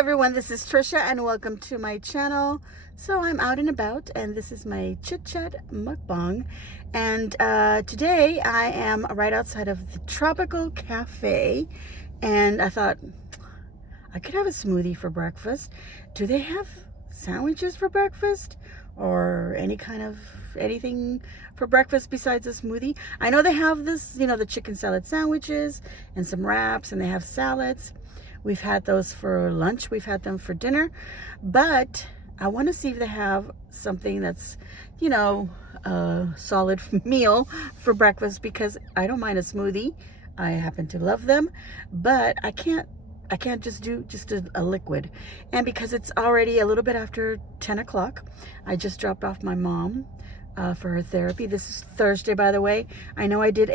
everyone, this is Trisha and welcome to my channel. So I'm out and about and this is my Chit Chat Mukbang, and today I am right outside of the Tropical Cafe, and I thought I could have a smoothie for breakfast. Do they have sandwiches for breakfast or any kind of anything for breakfast besides a smoothie? I know they have this, the chicken salad sandwiches and some wraps, and they have salads. We've had those for lunch. We've had them for dinner. But I want to see if they have something that's, a solid meal for breakfast, because I don't mind a smoothie. I happen to love them, but I can't just do a liquid. And because it's already a little bit after 10 o'clock, I just dropped off my mom for her therapy. This is Thursday, by the way. I know I did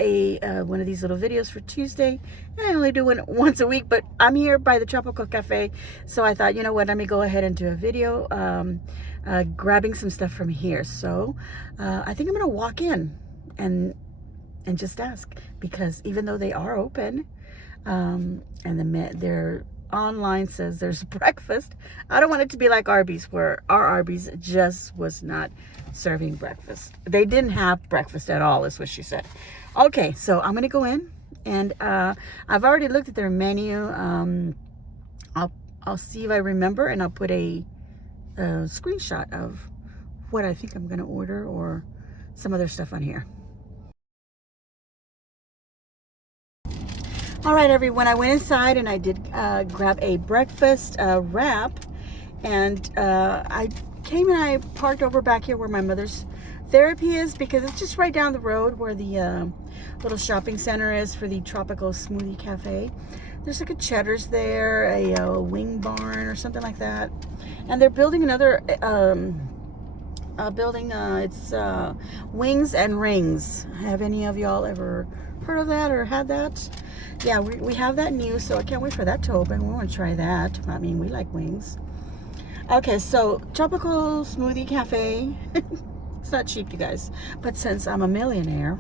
one of these little videos for Tuesday. I only do one once a week, but I'm here by the Tropical Cafe, so I thought, you know what, let me go ahead and do a video grabbing some stuff from here. So I think I'm gonna walk in and just ask, because even though they are open, and their online says there's breakfast, I don't want it to be like Arby's, where our Arby's just was not serving breakfast. They didn't have breakfast at all, is what she said. Okay, so I'm gonna go in, and I've already looked at their menu. I'll see if I remember, and I'll put a screenshot of what I think I'm gonna order, or some other stuff on here. All right, everyone, I went inside and I did grab a breakfast wrap, and I came and I parked over back here where my mother's therapy is, because it's just right down the road where the little shopping center is for the Tropical Smoothie Cafe. There's like a Cheddar's there, a wing barn or something like that, and they're building another building. It's Wings and Rings. Have any of y'all ever heard of that or had that? Yeah, we have that new, so I can't wait for that to open. We want to try that. I mean, we like wings. Okay, so Tropical Smoothie Cafe. It's not cheap, you guys, but since I'm a millionaire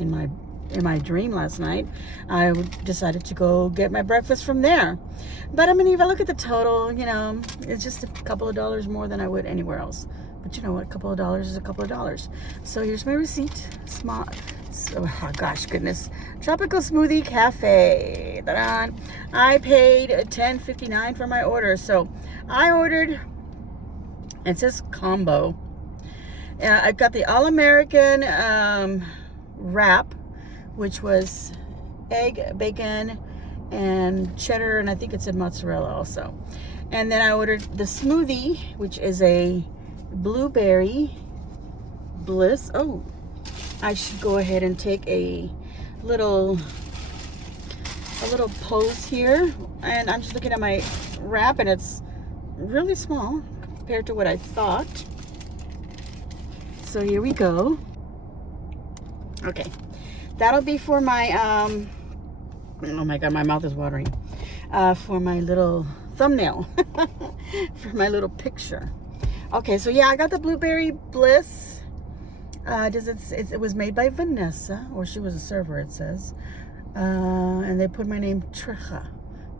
in my dream last night, I decided to go get my breakfast from there. But I mean, if I look at the total, it's just a couple of dollars more than I would anywhere else. But you know what? A couple of dollars is a couple of dollars. So here's my receipt. Small. So, oh gosh, goodness. Tropical Smoothie Cafe. Ta-da. I paid $10.59 for my order. So I ordered, it says combo. I got the All-American wrap, which was egg, bacon, and cheddar, and I think it's a mozzarella also. And then I ordered the smoothie, which is a blueberry bliss. Oh, I should go ahead and take a little pose here, and I'm just looking at my wrap, and it's really small compared to what I thought. So here we go. Okay, that'll be for my oh my god, my mouth is watering, for my little thumbnail for my little picture. Okay, so yeah, I got the blueberry bliss. It was made by Vanessa, or she was a server, it says. And they put my name Trisha,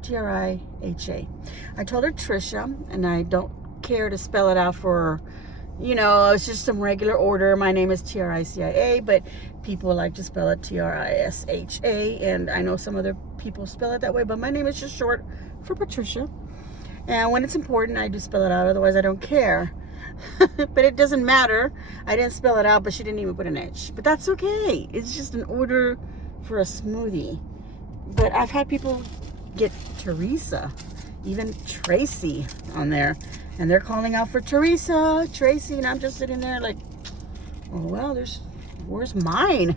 T-R-I-H-A. I told her Trisha, and I don't care to spell it out for, it's just some regular order. My name is T-R-I-C-I-A, but people like to spell it T-R-I-S-H-A, and I know some other people spell it that way, but my name is just short for Patricia. And when it's important, I do spell it out, otherwise I don't care. But it doesn't matter. I didn't spell it out, but she didn't even put an H. But that's okay. It's just an order for a smoothie. But I've had people get Teresa, even Tracy on there, and they're calling out for Teresa, Tracy, and I'm just sitting there like, oh, well, where's mine?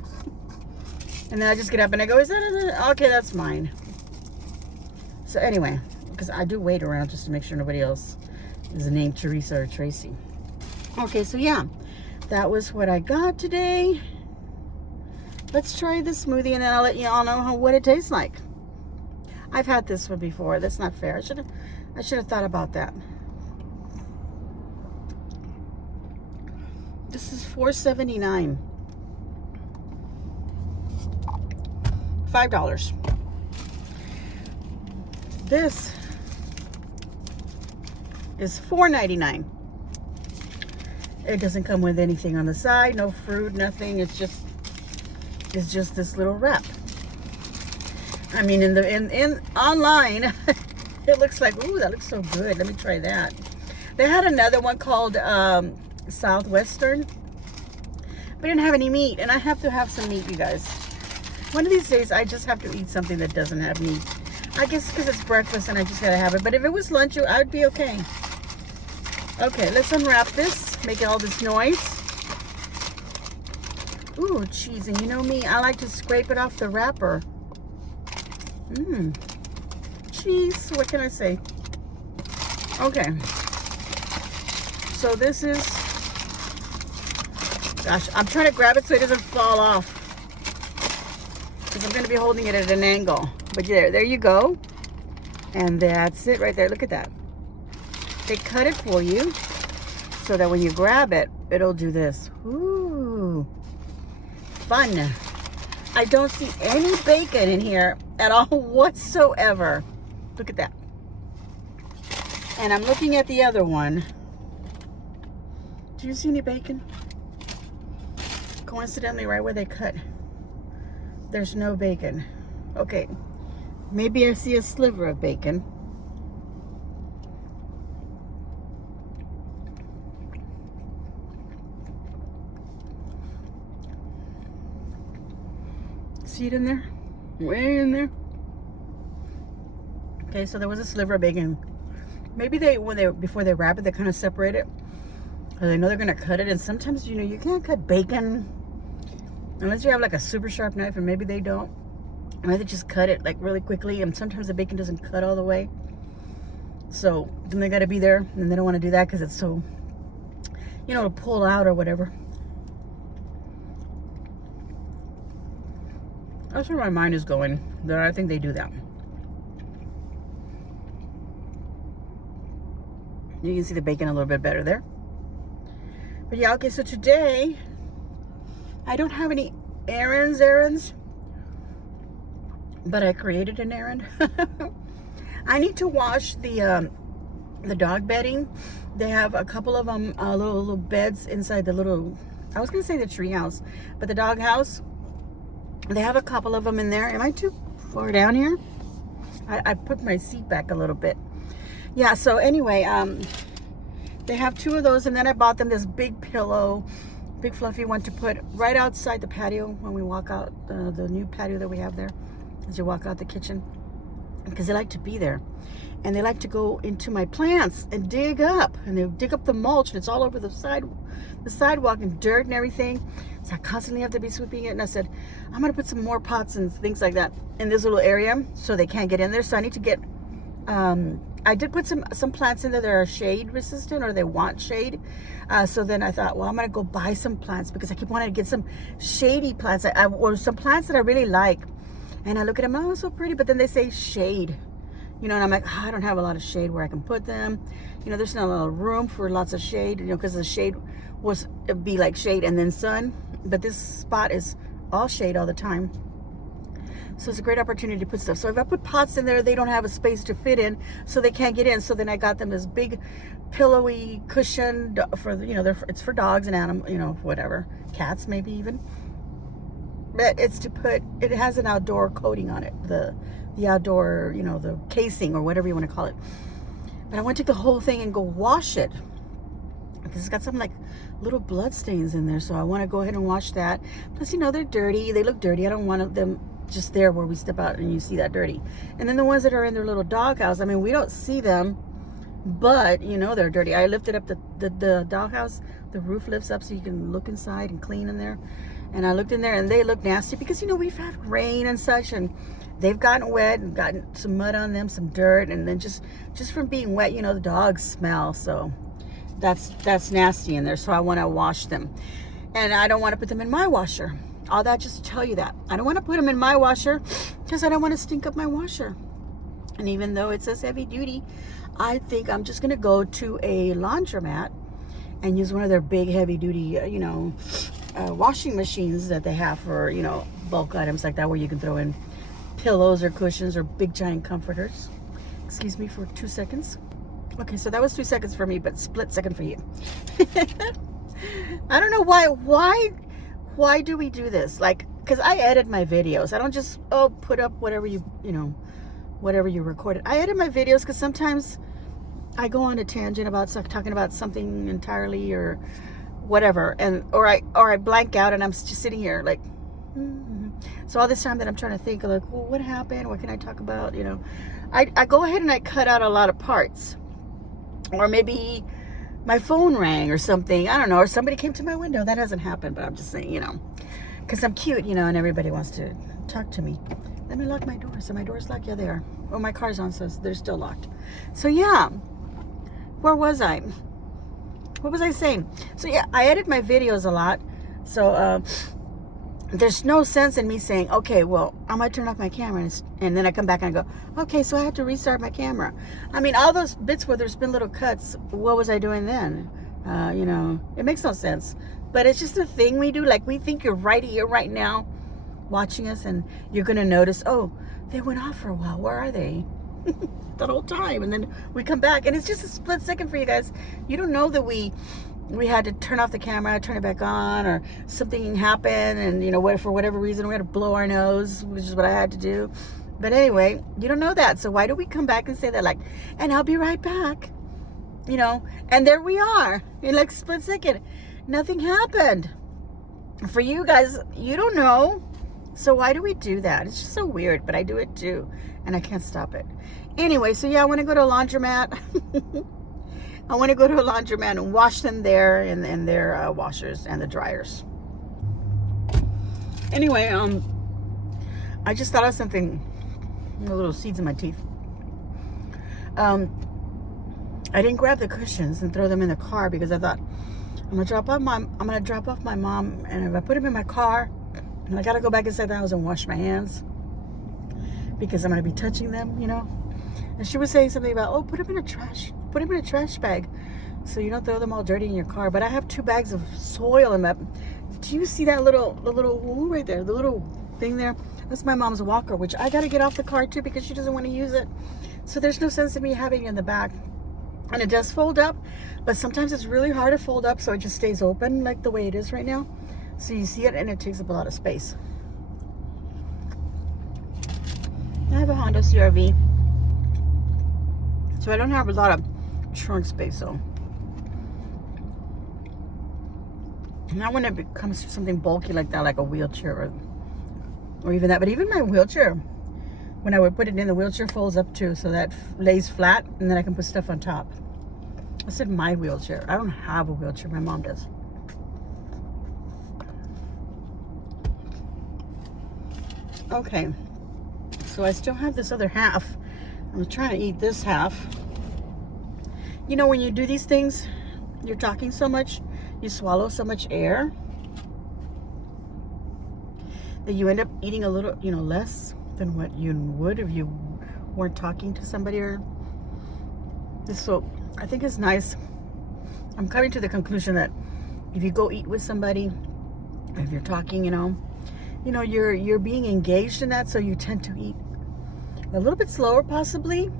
And then I just get up and I go, is that okay, that's mine. So anyway, because I do wait around just to make sure nobody else is named Teresa or Tracy. Okay, so yeah, that was what I got today. Let's try this smoothie, and then I'll let you all know what it tastes like. I've had this one before. That's not fair. I should have thought about that. This is $4.79. $5. This is $4.99. It doesn't come with anything on the side, no fruit, nothing. It's just this little wrap. I mean, in online, it looks like, ooh, that looks so good. Let me try that. They had another one called Southwestern. We didn't have any meat, and I have to have some meat, you guys. One of these days, I just have to eat something that doesn't have meat. I guess because it's breakfast and I just gotta have it. But if it was lunch, I'd be okay. Okay, let's unwrap this. Make all this noise. Ooh, cheese. And you know me, I like to scrape it off the wrapper. Mmm. Cheese. What can I say? Okay. So this is... Gosh, I'm trying to grab it so it doesn't fall off. Because I'm going to be holding it at an angle. But there you go. And that's it right there. Look at that. They cut it for you so that when you grab it, it'll do this. Ooh. Fun. I don't see any bacon in here at all whatsoever. Look at that. And I'm looking at the other one. Do you see any bacon? Coincidentally, right where they cut, there's no bacon. Okay, maybe I see a sliver of bacon. See it in there? Way in there. Okay, so there was a sliver of bacon. Maybe before they wrap it, they kind of separate it. Because they know they're going to cut it. And sometimes, you know, you can't cut bacon unless you have like a super sharp knife, and maybe they don't. Maybe they just cut it like really quickly, and sometimes the bacon doesn't cut all the way. So then they got to be there, and they don't want to do that because it's so, you know, to pull out or whatever. That's where my mind is going. There, I think they do that. You can see the bacon a little bit better there. But yeah, okay, so today I don't have any errands, but I created an errand. I need to wash the dog bedding. They have a couple of them, little beds inside the little, I was gonna say the tree house, but the dog house. They have a couple of them in there. Am I too far down here? I put my seat back a little bit. Yeah, so anyway, they have two of those, and then I bought them this big pillow, big fluffy one to put right outside the patio when we walk out, the new patio that we have there, as you walk out the kitchen, because they like to be there. And they like to go into my plants and dig up, and they dig up the mulch, and it's all over the sidewalk and dirt and everything. So I constantly have to be sweeping it. And I said, I'm gonna put some more pots and things like that in this little area so they can't get in there. So I need to get, I did put some plants in there that are shade resistant, or they want shade. So then I thought, well, I'm gonna go buy some plants because I keep wanting to get some shady plants, or some plants that I really like. And I look at them, oh, so pretty, but then they say shade. You know, and I'm like, oh, I don't have a lot of shade where I can put them. You know, there's not a lot of room for lots of shade, you know, because the shade it'd be like shade and then sun. But this spot is all shade all the time. So it's a great opportunity to put stuff. So if I put pots in there, they don't have a space to fit in, so they can't get in. So then I got them this big pillowy cushion for, you know, it's for dogs and animals, you know, whatever. Cats maybe even. But it's to put, it has an outdoor coating on it. The outdoor, you know, the casing or whatever you want to call it. But I want to take the whole thing and go wash it, because it's got some like little blood stains in there. So I want to go ahead and wash that. Plus, you know, they're dirty. They look dirty. I don't want them just there where we step out and you see that dirty. And then the ones that are in their little doghouse, I mean, we don't see them, but you know they're dirty. I lifted up the doghouse. The roof lifts up so you can look inside and clean in there. And I looked in there and they look nasty because, you know, we've had rain and such, and they've gotten wet and gotten some mud on them, some dirt, and then just from being wet, you know, the dogs smell. So that's nasty in there. So I want to wash them, and I don't want to put them in my washer. All that just to tell you that I don't want to put them in my washer because I don't want to stink up my washer. And even though it says heavy duty, I think I'm just gonna go to a laundromat and use one of their big heavy duty, you know, washing machines that they have for, you know, bulk items like that, where you can throw in pillows or cushions or big giant comforters. Excuse me for 2 seconds. Okay, so that was 2 seconds for me, but split second for you. I don't know why do we do this? Like, because I edit my videos. I don't just, put up whatever whatever you recorded. I edit my videos because sometimes I go on a tangent about talking about something entirely or whatever, or I blank out and I'm just sitting here like, so all this time that I'm trying to think like, well, what happened? What can I talk about? I go ahead and I cut out a lot of parts, or maybe my phone rang or something. I don't know, or somebody came to my window. That hasn't happened, but I'm just saying, because I'm cute, and everybody wants to talk to me. Let me lock my door. So my door's locked? Yeah, they are. Oh, my car's on, so they're still locked. So yeah, where was I? What was I saying? So yeah, I edit my videos a lot. So there's no sense in me saying, okay, well, I'm going to turn off my camera. And then I come back and I go, okay, so I have to restart my camera. I mean, all those bits where there's been little cuts, what was I doing then? It makes no sense. But it's just a thing we do. Like, we think you're right here, right now, watching us, and you're going to notice, oh, they went off for a while. Where are they? That whole time. And then we come back, and it's just a split second for you guys. You don't know that we had to turn off the camera, turn it back on, or something happened, and for whatever reason we had to blow our nose, which is what I had to do. But anyway, you don't know that. So why do we come back and say that, like, and I'll be right back, and there we are in like split second. Nothing happened. For you guys, you don't know. So why do we do that? It's just so weird, but I do it too, and I can't stop it. Anyway, so yeah, I want to go to a laundromat. I want to go to a laundromat and wash them there in their washers and the dryers. Anyway, I just thought of something, little seeds in my teeth. I didn't grab the cushions and throw them in the car because I thought I'm gonna drop off my mom, and if I put them in my car, and I gotta go back inside the house and wash my hands because I'm gonna be touching them, And she was saying something about, put them in a trash bag, so you don't throw them all dirty in your car. But I have 2 bags of soil in that. Do you see that the little hole right there, the little thing there? That's my mom's walker, which I gotta get off the car too because she doesn't want to use it. So there's no sense in me having it in the back. And it does fold up, but sometimes it's really hard to fold up, so it just stays open like the way it is right now. So you see it, and it takes up a lot of space. I have a Honda CR-V, so I don't have a lot of trunk space. So not when it becomes something bulky like that, like a wheelchair or even that. But even my wheelchair, when I would put it in, the wheelchair folds up too, so that lays flat, and then I can put stuff on top. I said my wheelchair. I don't have a wheelchair. My mom does. Okay, so I still have this other half. I'm trying to eat this half. When you do these things, you're talking so much, you swallow so much air that you end up eating a little, less than what you would if you weren't talking to somebody. Or so I think it's nice. I'm coming to the conclusion that if you go eat with somebody, if you're talking, you're being engaged in that, so you tend to eat a little bit slower possibly,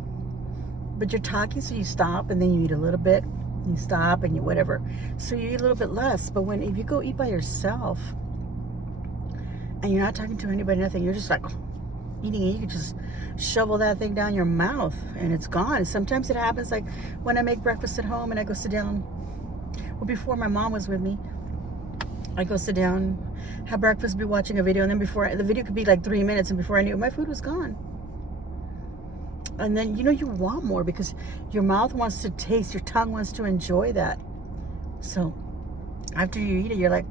but you're talking, so you stop, and then you eat a little bit, you stop, and you whatever, so you eat a little bit less. But if you go eat by yourself and you're not talking to anybody, nothing, you're just like eating, and you can just shovel that thing down your mouth and it's gone. Sometimes it happens, like when I make breakfast at home and I go sit down, before my mom was with me, I go sit down, have breakfast, be watching a video, and then the video could be like 3 minutes, and before I knew it, my food was gone. And then, you want more because your mouth wants to taste, your tongue wants to enjoy that. So after you eat it, you're like,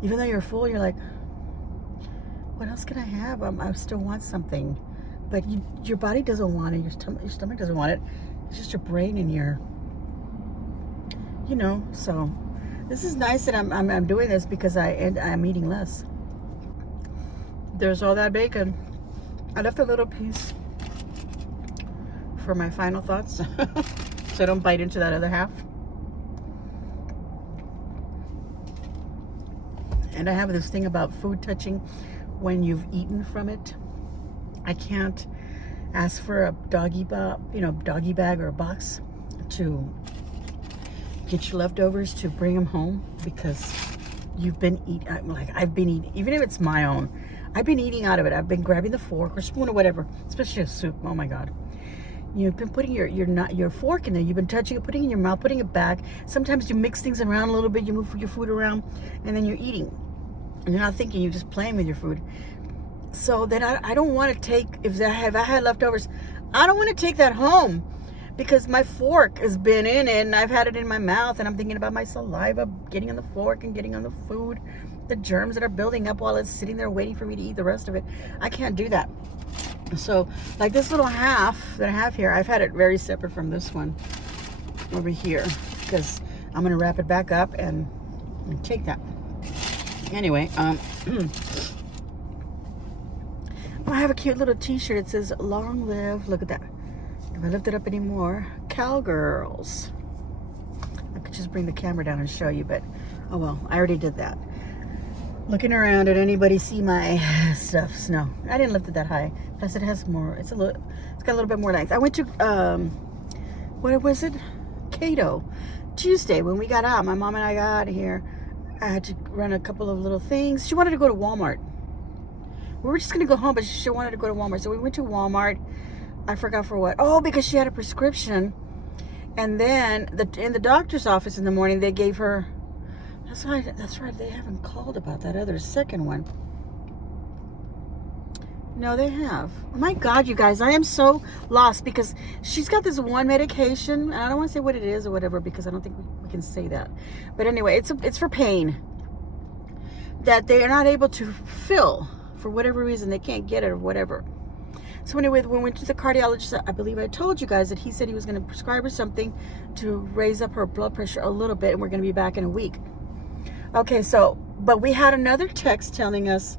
even though you're full, you're like, what else can I have? I still want something. But your body doesn't want it, your stomach doesn't want it. It's just your brain and so this is nice that I'm doing this because I'm eating less. There's all that bacon. I left a little piece for my final thoughts, so I don't bite into that other half. And I have this thing about food touching when you've eaten from it. I can't ask for a doggy bag or a box to get your leftovers to bring them home, because you've been eating, like I've been eating, even if it's my own, I've been eating out of it. I've been grabbing the fork or spoon or whatever, especially a soup. Oh my God. You've been putting your fork in there. You've been touching it, putting it in your mouth, putting it back. Sometimes you mix things around a little bit. You move your food around, and then you're eating. And you're not thinking. You're just playing with your food. So then I don't want to take, if I had leftovers, I don't want to take that home, because my fork has been in it and I've had it in my mouth, and I'm thinking about my saliva getting on the fork and getting on the food, the germs that are building up while it's sitting there waiting for me to eat the rest of it. I can't do that. So like this little half that I have here, I've had it very separate from this one over here, because I'm going to wrap it back up and take that. Anyway, I have a cute little t-shirt. It says long live, look at that. If I lift it up anymore, cowgirls. I could just bring the camera down and show you, but oh well, I already did that. Looking around, did anybody see my stuffs? No, I didn't lift it that high. Plus it has more, it's got a little bit more length. I went to, what was it? Cato. Tuesday when we got out, my mom and I got out of here. I had to run a couple of little things. She wanted to go to Walmart. We were just going to go home, but she wanted to go to Walmart. So we went to Walmart. I forgot for what. Oh, because she had a prescription. And then in the doctor's office in the morning, they gave her... That's right. They haven't called about that other second one. No, they have. Oh my God, you guys. I am so lost, because she's got this one medication. And I don't want to say what it is or whatever, because I don't think we can say that. But anyway, it's for pain. That they are not able to fill. For whatever reason, they can't get it or whatever. So anyway, when we went to the cardiologist, I believe I told you guys that he said he was going to prescribe her something to raise up her blood pressure a little bit, and we're going to be back in a week. Okay, so, but we had another text telling us,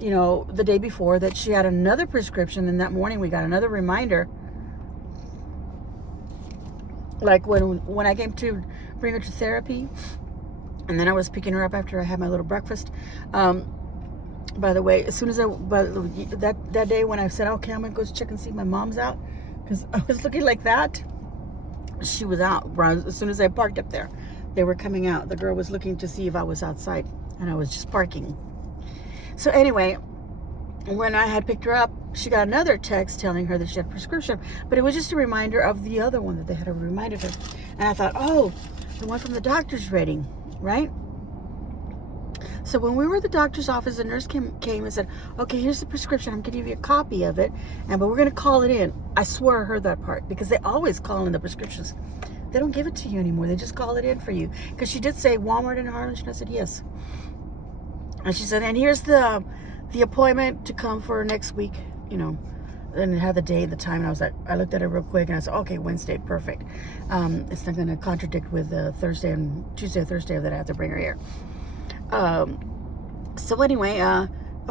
you know, the day before that she had another prescription, and that morning we got another reminder. Like when I came to bring her to therapy, and then I was picking her up after I had my little breakfast. By the way, as soon as that day when I said, okay, I'm gonna go check and see if my mom's out, because I was looking like that, she was out. As soon as I parked up there, they were coming out. The girl was looking to see if I was outside, and I was just parking. So anyway, when I had picked her up, she got another text telling her that she had a prescription, but it was just a reminder of the other one that they had reminded her. And I thought, oh, the one from the doctor's reading, right? So when we were at the doctor's office, the nurse came and said, okay, here's the prescription. I'm going to give you a copy of it, but we're going to call it in. I swear I heard that part, because they always call in the prescriptions. They don't give it to you anymore. They just call it in for you. Because she did say Walmart in Harlem. And I said, yes. And she said, and here's the appointment to come for next week, you know. And it had the day, the time, and I was like, I looked at it real quick, and I said, okay, Wednesday, perfect. It's not going to contradict with Thursday and Tuesday or Thursday that I have to bring her here. So anyway,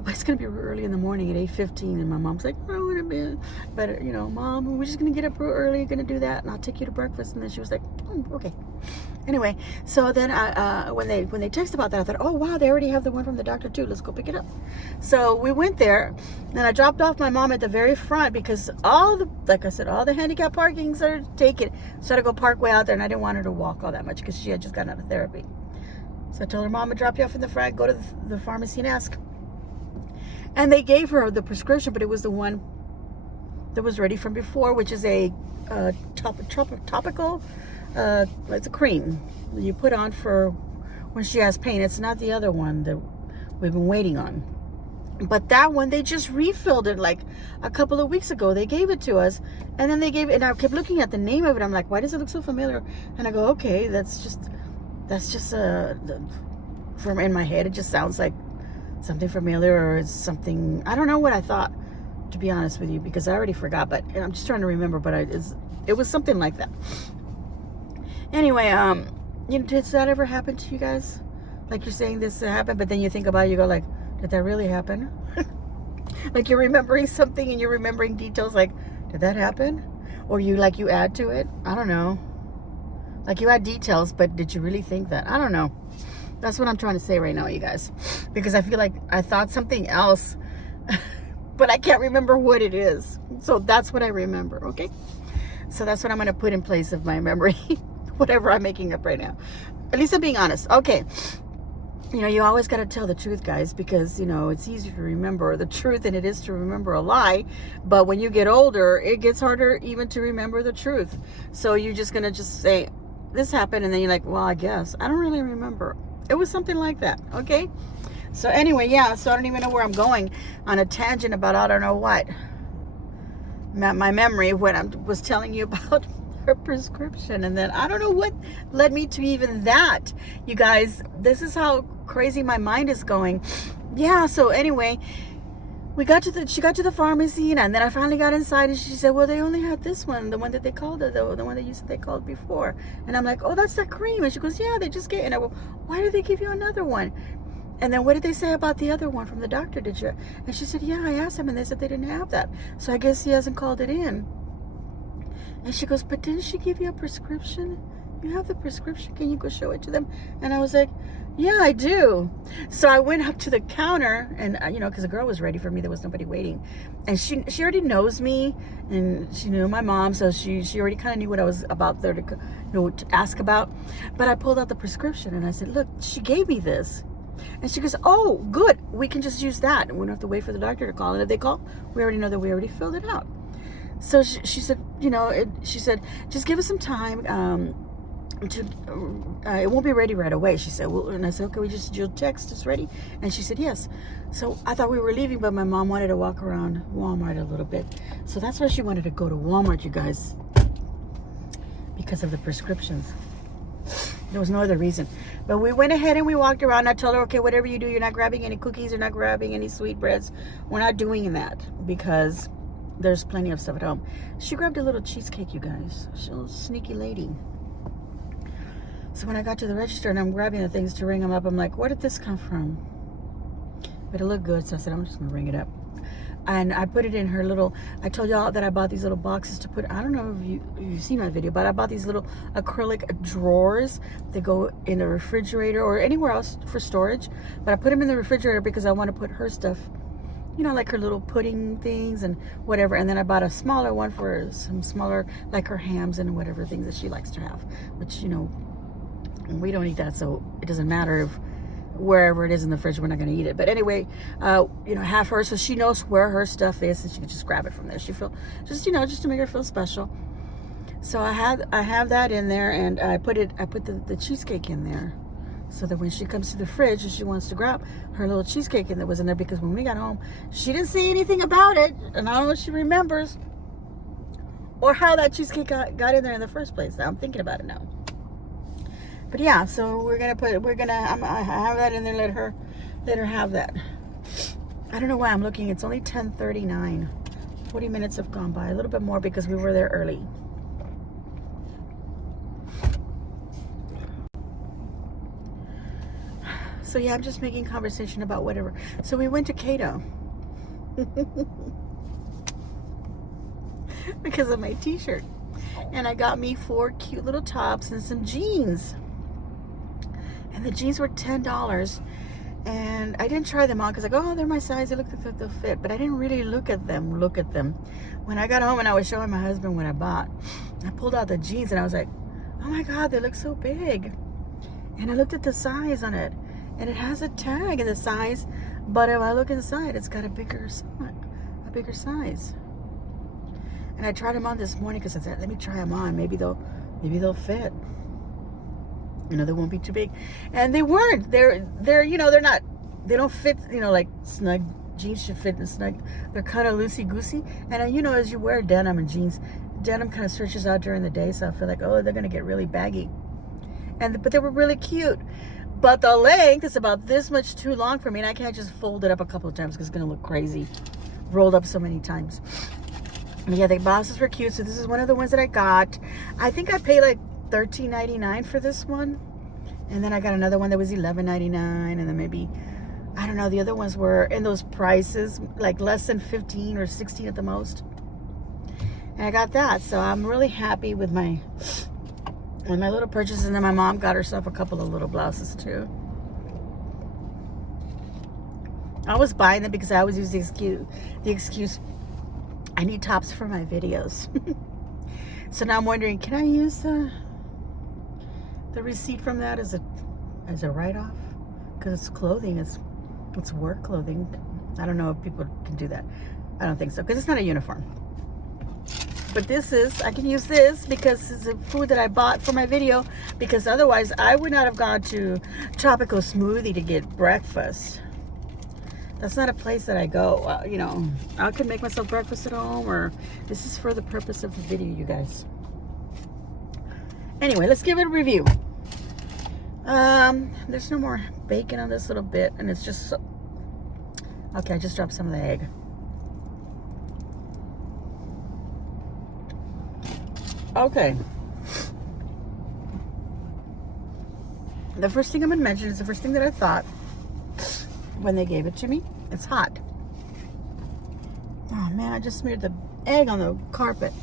it's going to be early in the morning at 8:15, and my mom's like, I want to be, but you know, Mom, we're just going to get up real early, going to do that, and I'll take you to breakfast. And then she was like, oh, okay. Anyway, so then when they texted about that, I thought, oh wow, they already have the one from the doctor too. Let's go pick it up. So we went there, and I dropped off my mom at the very front, because like I said, all the handicap parkings are taken. So I had to go park way out there, and I didn't want her to walk all that much, because she had just gotten out of therapy. So I told her, Mom, I'll drop you off in the front, go to the pharmacy and ask. And they gave her the prescription, but it was the one that was ready from before, which is a topical, it's a cream you put on for when she has pain. It's not the other one that we've been waiting on. But that one, they just refilled it like a couple of weeks ago. They gave it to us, and then they gave it, and I kept looking at the name of it. I'm like, why does it look so familiar? And I go, okay, that's just from in my head, it just sounds like something familiar, or it's something, I don't know what I thought, to be honest with you, because I already forgot, but I'm just trying to remember, but it was something like that. Anyway, you know, does that ever happen to you guys? Like, you're saying this happened, but then you think about it, you go like, did that really happen? Like, you're remembering something and you're remembering details, like, did that happen? Or you add to it? I don't know. Like, you add details, but did you really think that? I don't know. That's what I'm trying to say right now, you guys. Because I feel like I thought something else, but I can't remember what it is. So that's what I remember, okay? So that's what I'm going to put in place of my memory, whatever I'm making up right now. At least I'm being honest. Okay. You know, you always got to tell the truth, guys, because, you know, it's easier to remember the truth than it is to remember a lie. But when you get older, it gets harder even to remember the truth. So you're just going to just say, this happened, and then you're like, well, I guess. I don't really remember. It was something like that, okay? So anyway, yeah, so I don't even know where I'm going on a tangent about I don't know what. My memory when I was telling you about her prescription, and then I don't know what led me to even that. You guys, this is how crazy my mind is going. Yeah, so anyway, she got to the pharmacy, and then I finally got inside, and she said, well, they only had this one, the one that they called it, the one that you said they called before. And I'm like, oh, that's the cream. And she goes, yeah, they just gave. And I go, why did they give you another one? And then what did they say about the other one from the doctor? Did you? And she said, yeah, I asked them, and they said they didn't have that. So I guess he hasn't called it in. And she goes, but didn't she give you a prescription? You have the prescription. Can you go show it to them? And I was like, yeah, I do. So I went up to the counter, and you know, because the girl was ready for me, there was nobody waiting, and she already knows me, and she knew my mom, so she already kind of knew what I was about there to, you know, to ask about. But I pulled out the prescription, and I said, look, she gave me this. And she goes, oh, good, we can just use that, and we don't have to wait for the doctor to call. And if they call, we already know that we already filled it out. So she said, you know, she said, just give us some time. It won't be ready right away, she said. Well, and I said, okay, you'll text us ready? And she said, yes. So I thought we were leaving, but my mom wanted to walk around Walmart a little bit. So that's why she wanted to go to Walmart, you guys, because of the prescriptions. There was no other reason. But we went ahead and we walked around. I told her, okay, whatever you do, you're not grabbing any cookies, you're not grabbing any sweetbreads. We're not doing that because there's plenty of stuff at home. She grabbed a little cheesecake, you guys. She's a little sneaky lady. So when I got to the register and I'm grabbing the things to ring them up, I'm like, where did this come from? But it looked good, so I said, I'm just going to ring it up. And I put it in her little, I told y'all that I bought these little boxes to put, I don't know if you've seen my video, but I bought these little acrylic drawers that go in the refrigerator or anywhere else for storage. But I put them in the refrigerator because I want to put her stuff, you know, like her little pudding things and whatever. And then I bought a smaller one for some smaller, like her hams and whatever things that she likes to have, which, you know, we don't eat that, so it doesn't matter if wherever it is in the fridge, we're not going to eat it. But anyway, you know, have her so she knows where her stuff is, and she can just grab it from there. She feel just, you know, just to make her feel special. So I have that in there, and I put the cheesecake in there, so that when she comes to the fridge and she wants to grab her little cheesecake, and that was in there because when we got home, she didn't say anything about it, and I don't know if she remembers or how that cheesecake got in there in the first place. I'm thinking about it now. But yeah, so I have that in there, let her have that. I don't know why I'm looking, it's only 10:39. 40 minutes have gone by, a little bit more because we were there early. So yeah, I'm just making conversation about whatever. So we went to Cato. Because of my t-shirt. And I got me 4 cute little tops and some jeans. And the jeans were $10, and I didn't try them on because I go, oh, they're my size, they look like they'll fit, but I didn't really look at them. When I got home and I was showing my husband what I bought, I pulled out the jeans and I was like, oh my God, they look so big. And I looked at the size on it, and it has a tag in the size, but if I look inside, it's got a bigger size. And I tried them on this morning because I said, let me try them on, maybe they'll fit. You know, they won't be too big. And they weren't. They're you know, they don't fit, you know, like snug jeans should fit in snug. They're kind of loosey-goosey. And you know, as you wear denim and jeans, denim kind of stretches out during the day, so I feel like, oh, they're going to get really baggy. But they were really cute. But the length is about this much too long for me, and I can't just fold it up a couple of times because it's going to look crazy. Rolled up so many times. And yeah, the blouses were cute, so this is one of the ones that I got. I think I paid like $13.99 for this one, and then I got another one that was $11.99, and then maybe, I don't know, the other ones were in those prices, like less than 15 or 16 at the most. And I got that, so I'm really happy with my little purchases. And then my mom got herself a couple of little blouses too. I was buying them because I always use the excuse I need tops for my videos. So now I'm wondering, can I use the receipt from that as a write-off? Because it's clothing, it's work clothing. I don't know if people can do that. I don't think so, because it's not a uniform. But I can use this because it's a food that I bought for my video, because otherwise I would not have gone to Tropical Smoothie to get breakfast. That's not a place that I go. You know, I could make myself breakfast at home, or this is for the purpose of the video, you guys. Anyway, let's give it a review. There's no more bacon on this little bit, and it's just so... Okay, I just dropped some of the egg. Okay. The first thing I'm gonna mention is the first thing that I thought when they gave it to me. It's hot. Oh man, I just smeared the egg on the carpet.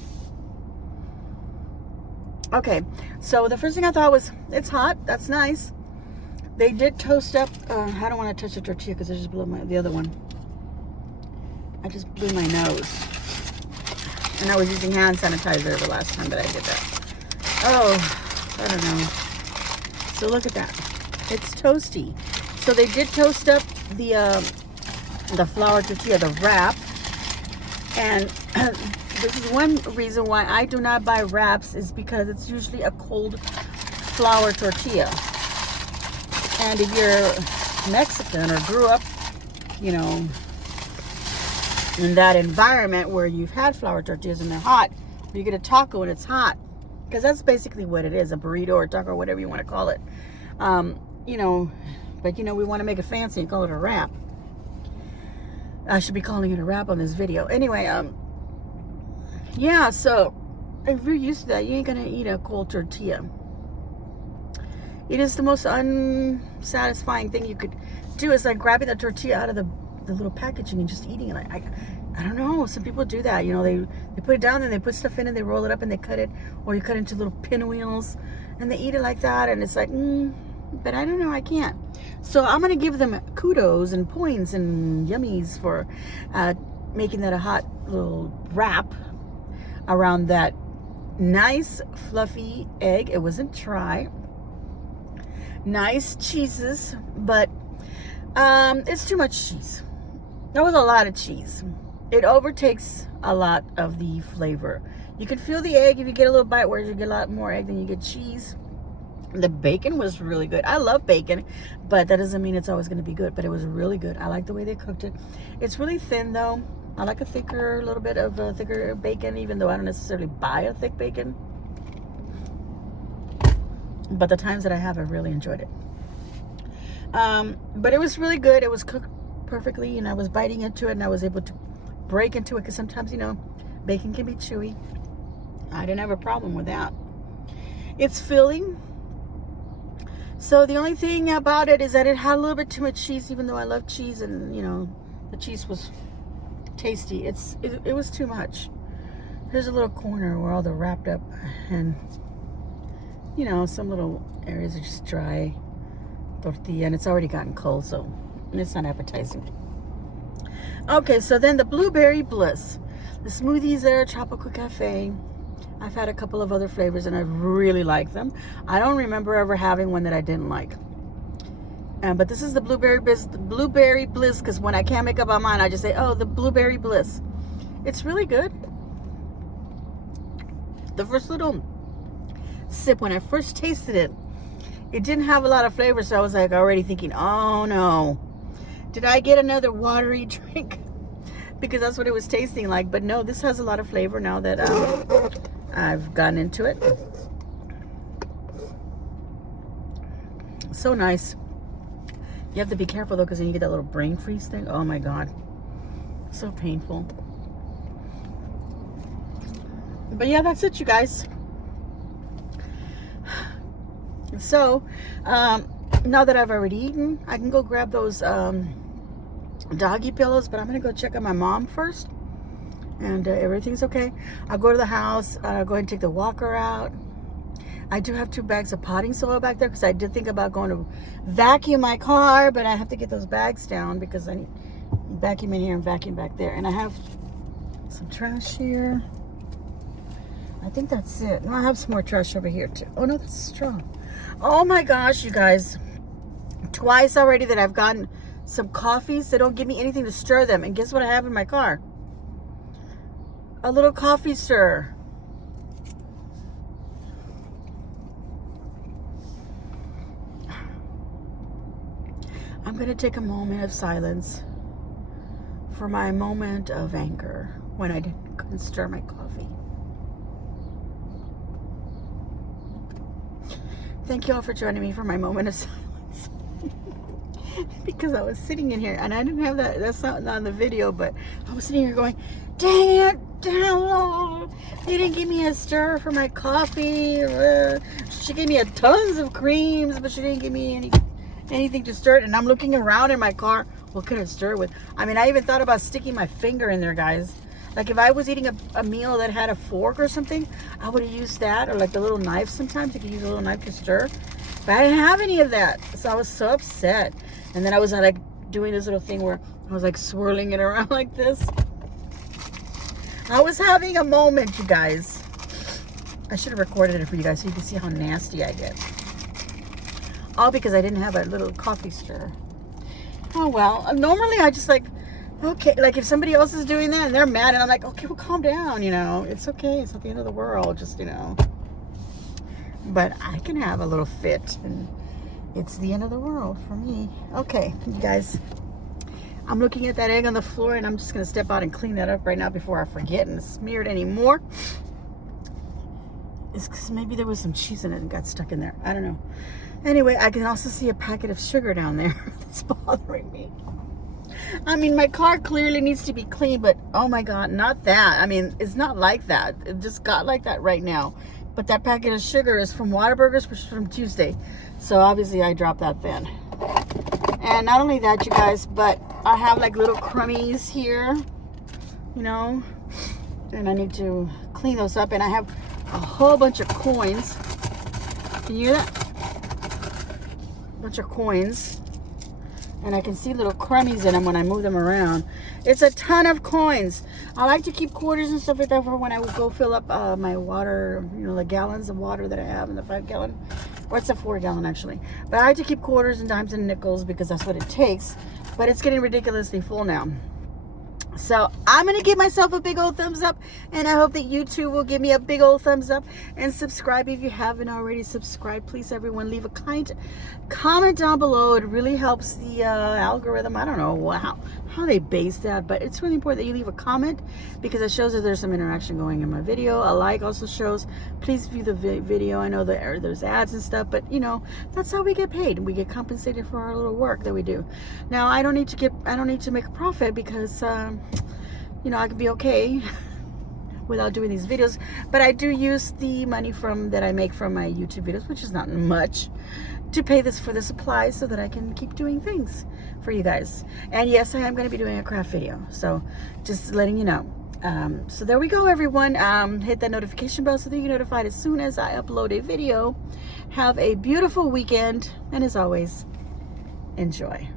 Okay, so the first thing I thought was, it's hot. That's nice. They did toast up. I don't want to touch the tortilla because I just blew the other one. I just blew my nose. And I was using hand sanitizer the last time that I did that. Oh, I don't know. So look at that. It's toasty. So they did toast up the flour tortilla, the wrap. And this is one reason why I do not buy wraps, is because it's usually a cold flour tortilla. And if you're Mexican or grew up, you know, in that environment where you've had flour tortillas and they're hot, or you get a taco and it's hot, because that's basically what it is, a burrito or taco or whatever you want to call it. You know, but you know, we want to make it fancy and call it a wrap. I should be calling it a wrap on this video. Anyway, yeah, so if you're used to that, you ain't gonna eat a cold tortilla. It is the most unsatisfying thing you could do. It's like grabbing the tortilla out of the little packaging and just eating it. I don't know, some people do that, you know, they put it down and they put stuff in it, they roll it up and they cut it, or you cut it into little pinwheels and they eat it like that, and it's like, but I don't know, I can't. So I'm gonna give them kudos and points and yummies for making that a hot little wrap around that nice fluffy egg. It wasn't dry. Nice cheeses, but it's too much cheese. That was a lot of cheese. It overtakes a lot of the flavor. You can feel the egg if you get a little bite, whereas you get a lot more egg than you get cheese. The bacon was really good. I love bacon, but that doesn't mean it's always going to be good, but it was really good. I like the way they cooked it. It's really thin though. I like a little bit of a thicker bacon, even though I don't necessarily buy a thick bacon. But the times that I have, I really enjoyed it. But it was really good. It was cooked perfectly, and I was biting into it, and I was able to break into it, because sometimes, you know, bacon can be chewy. I didn't have a problem with that. It's filling. So the only thing about it is that it had a little bit too much cheese, even though I love cheese, and you know, the cheese was tasty. It was too much. There's a little corner where all the wrapped up, and you know, some little areas are just dry tortilla, and it's already gotten cold, so it's not appetizing. Okay, so then the Blueberry Bliss. The smoothies there at Tropical Cafe. I've had a couple of other flavors and I really like them. I don't remember ever having one that I didn't like. But this is the Blueberry Bliss, because when I can't make up my mind, I just say, oh, the Blueberry Bliss. It's really good. The first little sip, when I first tasted it, it didn't have a lot of flavor, so I was like already thinking, oh no, did I get another watery drink? Because that's what it was tasting like. But no, this has a lot of flavor now that I've gotten into it. So nice. You have to be careful though, because then you get that little brain freeze thing. Oh my god, so painful. But yeah, that's it, you guys. So now that I've already eaten, I can go grab those doggy pillows, but I'm gonna go check on my mom first, and everything's okay. I'll go to the house, go ahead and take the walker out. I do have 2 bags of potting soil back there, because I did think about going to vacuum my car, but I have to get those bags down because I need vacuum in here and vacuum back there. And I have some trash here. I think that's it. No, I have some more trash over here too. Oh no, that's a straw. Oh my gosh, you guys. Twice already that I've gotten some coffees. They don't give me anything to stir them. And guess what I have in my car? A little coffee stirrer. I'm going to take a moment of silence for my moment of anger when I couldn't stir my coffee. Thank you all for joining me for my moment of silence. Because I was sitting in here and I didn't have that's not on the video, but I was sitting here going, dang it, damn, they didn't give me a stir for my coffee. She gave me tons of creams, but she didn't give me anything to stir it. And I'm looking around in my car, what could I stir it with? I mean, I even thought about sticking my finger in there, guys. Like if I was eating a meal that had a fork or something, I would have used that, or like the little knife. Sometimes you could use a little knife to stir, but I didn't have any of that, so I was so upset. And then I was like doing this little thing where I was like swirling it around like this. I was having a moment, you guys. I should have recorded it for you guys so you can see how nasty I get. All because I didn't have a little coffee stirrer. Oh well, normally I just like, okay, like if somebody else is doing that and they're mad and I'm like, okay, well calm down, you know, it's okay, it's not the end of the world, just, you know. But I can have a little fit and it's the end of the world for me. Okay, you guys, I'm looking at that egg on the floor and I'm just gonna step out and clean that up right now before I forget and smear it anymore. It's 'cause maybe there was some cheese in it and got stuck in there, I don't know. Anyway, I can also see a packet of sugar down there that's bothering me. I mean, my car clearly needs to be clean, but oh my God, not that. I mean, it's not like that. It just got like that right now. But that packet of sugar is from Whataburgers, which is from Tuesday. So obviously I dropped that then. And not only that, you guys, but I have like little crummies here, you know, and I need to clean those up. And I have a whole bunch of coins. Can you hear that? A bunch of coins. And I can see little crummies in them when I move them around. It's a ton of coins. I like to keep quarters and stuff like that for when I go fill up my water, you know, the gallons of water that I have in the 5 gallon. Or it's a 4 gallon actually. But I like to keep quarters and dimes and nickels because that's what it takes. But it's getting ridiculously full now. So I'm going to give myself a big old thumbs up. And I hope that you too will give me a big old thumbs up. And subscribe if you haven't already subscribed. Please, everyone, leave a kind comment down below. It really helps the algorithm. I don't know how they base that. But it's really important that you leave a comment because it shows that there's some interaction going in my video. A like also shows. Please view the video. I know that there's ads and stuff. But, you know, that's how we get paid. We get compensated for our little work that we do. Now, I don't need to make a profit because... you know, I can be okay without doing these videos, but I do use the money that I make from my YouTube videos, which is not much, to pay for the supplies so that I can keep doing things for you guys. And yes, I am going to be doing a craft video, so just letting you know. So there we go, everyone. Hit that notification bell so that you get notified as soon as I upload a video. Have a beautiful weekend, and as always, enjoy.